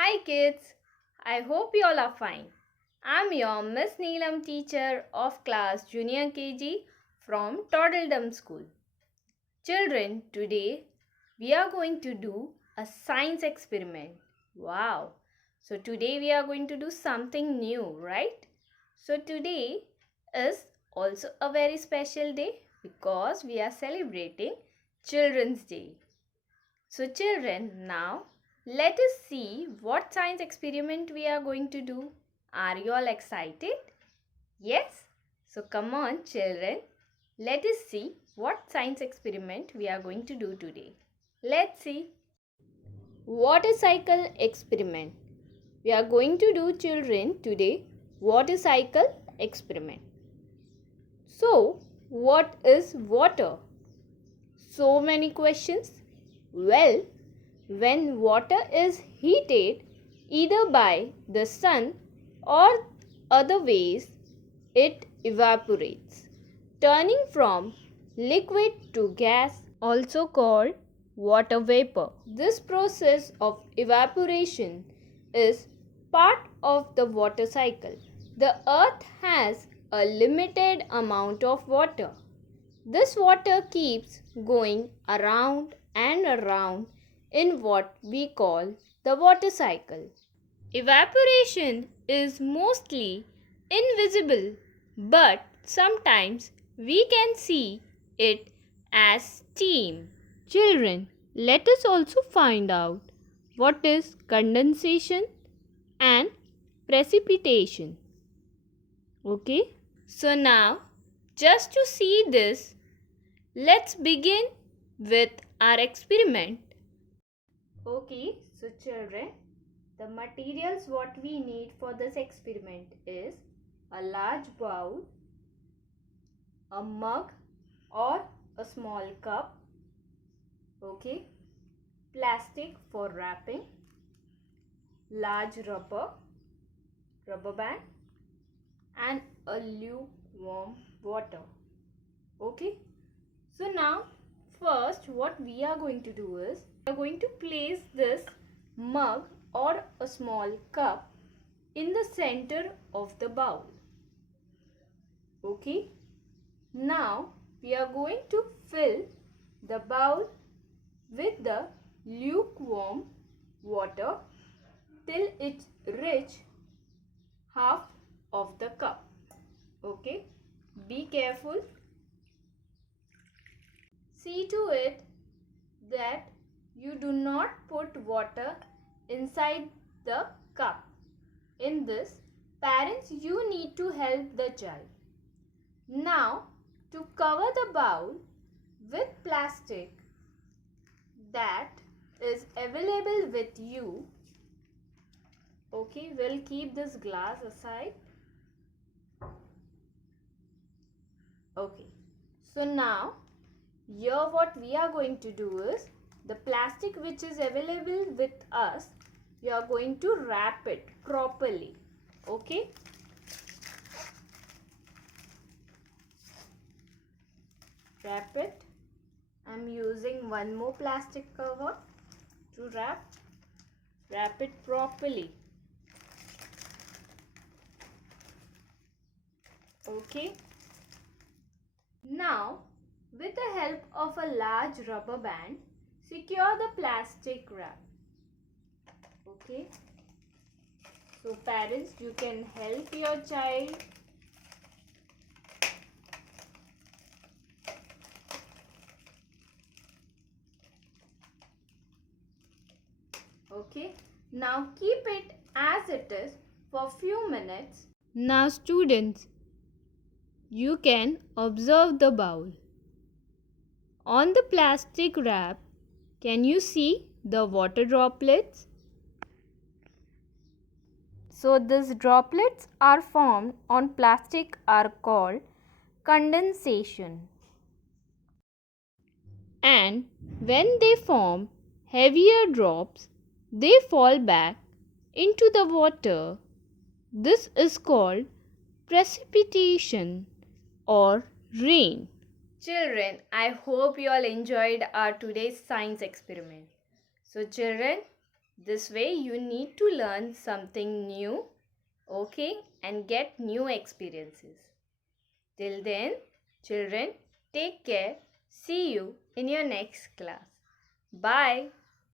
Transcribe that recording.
Hi kids, I hope you all are fine. I'm your Miss Neelam teacher of class Junior KG from TODDLEDOM school. Children, today we are going to do a science experiment. Wow! So today we are going to do something new, right? So today is also a very special day because we are celebrating Children's Day. So children, now let us see what science experiment we are going to do. Are you all excited? Yes? So come on children, let us see what science experiment we are going to do today. Let's see. Water cycle experiment. We are going to do children today water cycle experiment. So, what is water? So many questions. Well, when water is heated either by the sun or other ways, it evaporates, turning from liquid to gas, also called water vapor. This process of evaporation is part of the water cycle. The earth has a limited amount of water. This water keeps going around and around in what we call the water cycle. Evaporation is mostly invisible, but sometimes we can see it as steam. Children, let us also find out what is condensation and precipitation. Okay? So now, just to see this, let's begin with our experiment. Okay, so children, the materials what we need for this experiment is a large bowl, a mug or a small cup, okay, plastic for wrapping, large rubber band and a lukewarm water. Okay, so now first what we are going to do is we are going to place this mug or a small cup in the center of the bowl. Okay, now we are going to fill the bowl with the lukewarm water till it reach half of the cup. Okay, be careful. See to it that you do not put water inside the cup. In this, parents, you need to help the child. Now, to cover the bowl with plastic that is available with you, okay, we'll keep this glass aside. Okay, so now here what we are going to do is the plastic which is available with us, we are going to wrap it properly. Okay, wrap it. I'm using one more plastic cover to wrap it properly. Okay, now with the help of a large rubber band, secure the plastic wrap. Okay, so parents, you can help your child. Okay, now keep it as it is for few minutes. Now students, you can observe the bowl. On the plastic wrap, can you see the water droplets? So these droplets are formed on plastic are called condensation. And when they form heavier drops, they fall back into the water. This is called precipitation or rain. Children, I hope you all enjoyed our today's science experiment. So children, This way you need to learn something new, okay, and get new experiences. Till then, children, take care. See you in your next class. Bye.